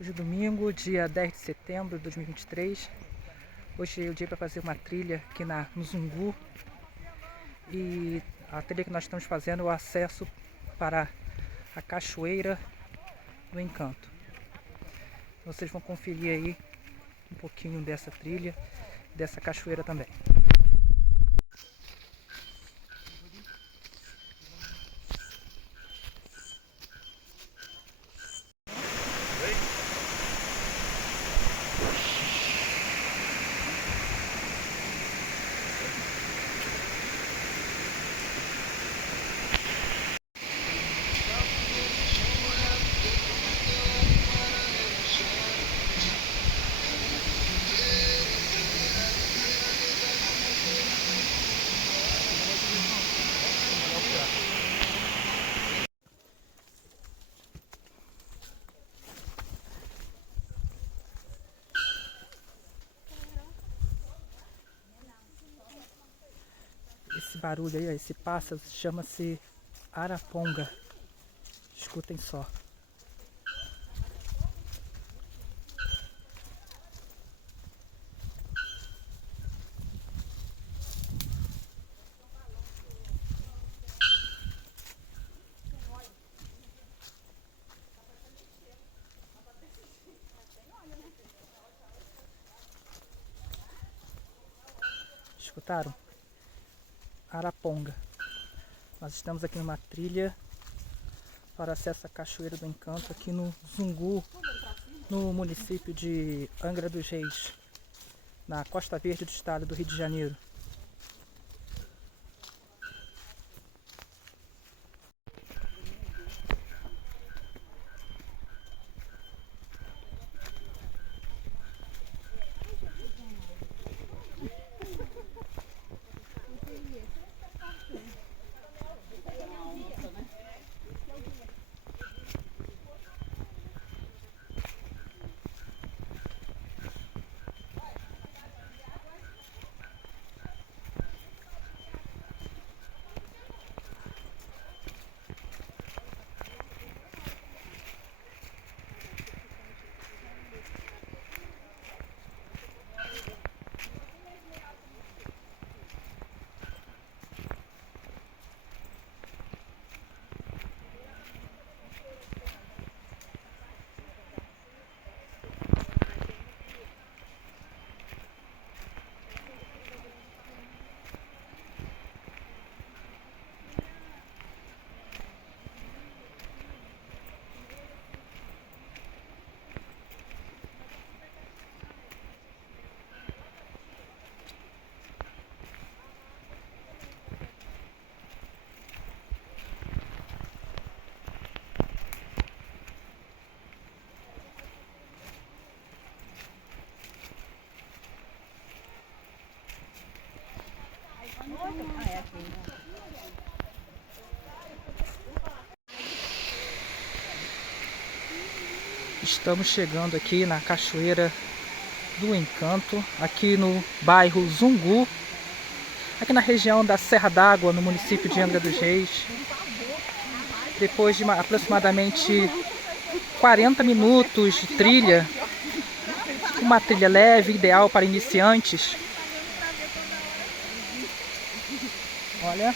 Hoje é domingo, dia 10 de setembro de 2023. Hoje é o dia para fazer uma trilha aqui no Zungu. E a trilha que nós estamos fazendo é o acesso para a Cachoeira do Encanto. Vocês vão conferir aí um pouquinho dessa trilha, dessa cachoeira também. Esse barulho aí, esse pássaro, chama-se araponga. Escutem só. Escutaram? Araponga. Nós estamos aqui numa trilha para acesso à Cachoeira do Encanto, aqui no Zungu, no município de Angra dos Reis, na Costa Verde do estado do Rio de Janeiro. Estamos chegando aqui na Cachoeira do Encanto, aqui no bairro Zungu, aqui na região da Serra d'Água, no município de Angra dos Reis. Depois de aproximadamente 40 minutos de trilha, uma trilha leve, ideal para iniciantes. Olha.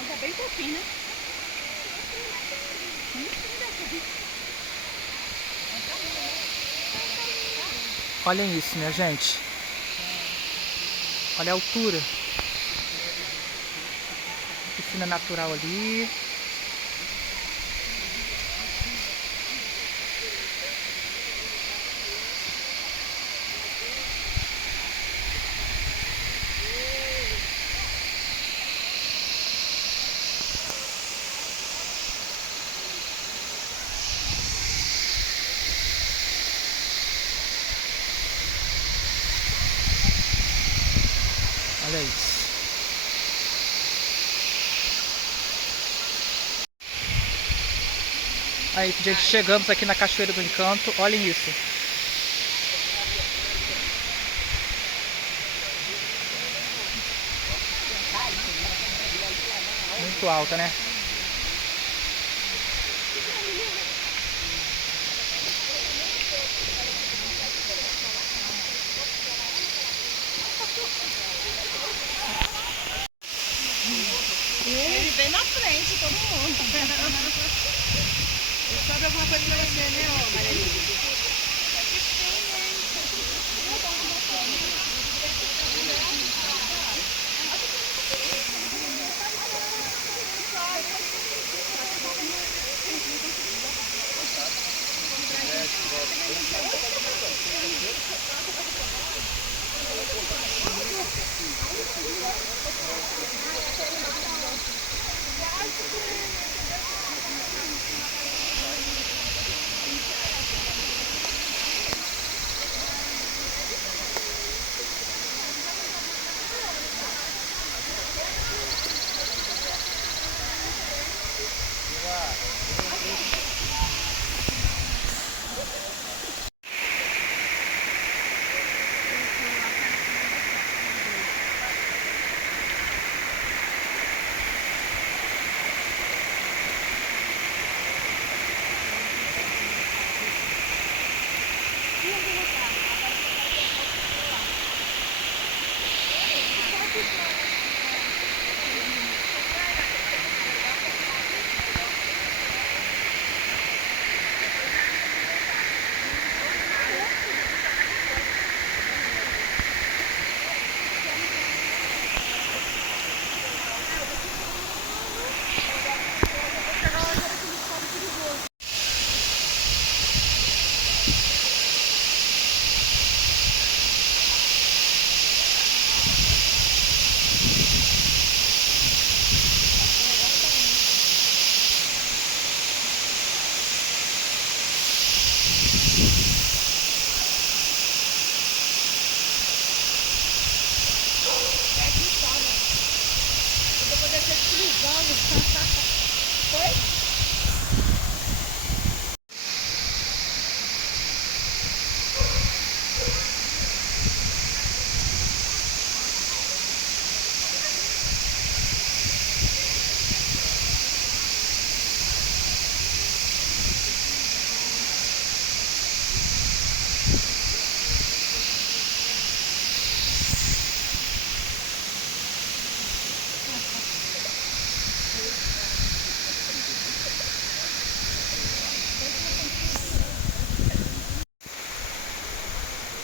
Anda bem fofinho, né? Olhem isso, minha gente. Olha a altura. Piscina natural ali. Olha isso. Aí, gente, chegamos aqui na Cachoeira do Encanto. Olhem isso. Muito alta, né? Ele vem na frente, todo mundo. Sobe alguma coisa pra você, né, ô Maria Lídia?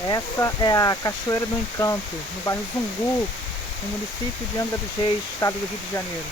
Essa é a Cachoeira do Encanto, no bairro Zungu, no município de Angra dos Reis, estado do Rio de Janeiro.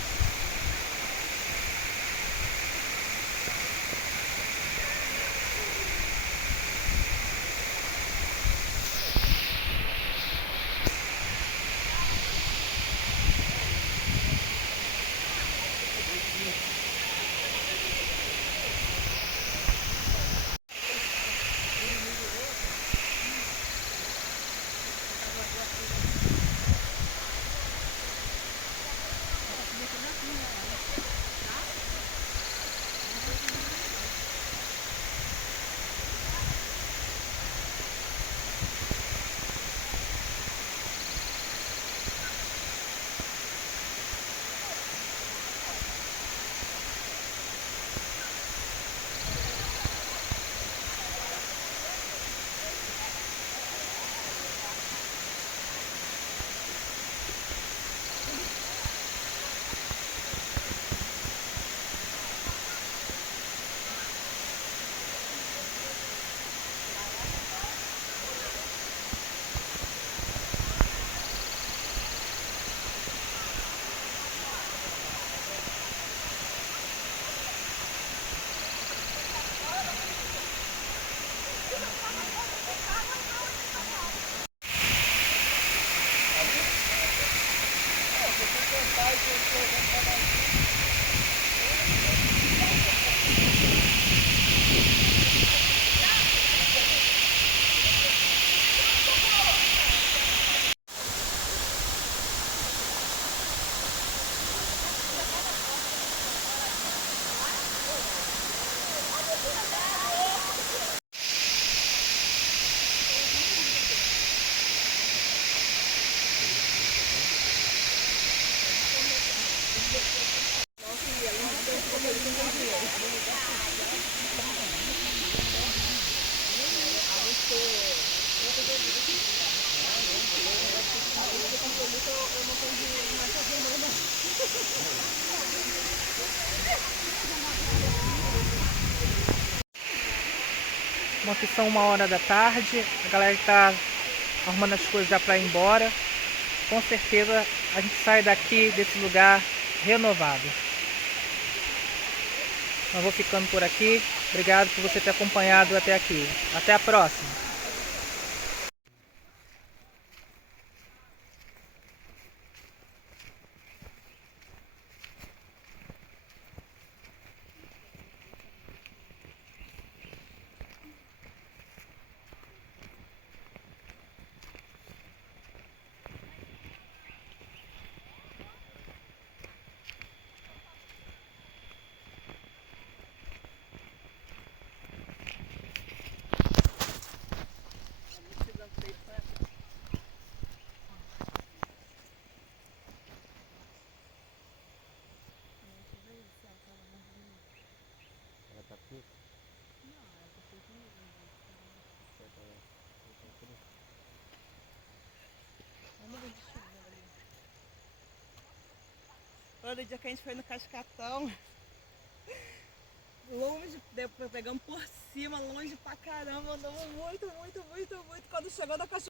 Uma que são 1h da tarde. A galera está arrumando as coisas já para ir embora. Com certeza a gente sai daqui desse lugar renovado. Eu vou ficando por aqui. Obrigado por você ter acompanhado até aqui. Até a próxima. Olha, o dia que a gente foi no Cascatão, longe, depois pegamos por cima, longe pra caramba, andamos muito. Quando chegou na cachoeira,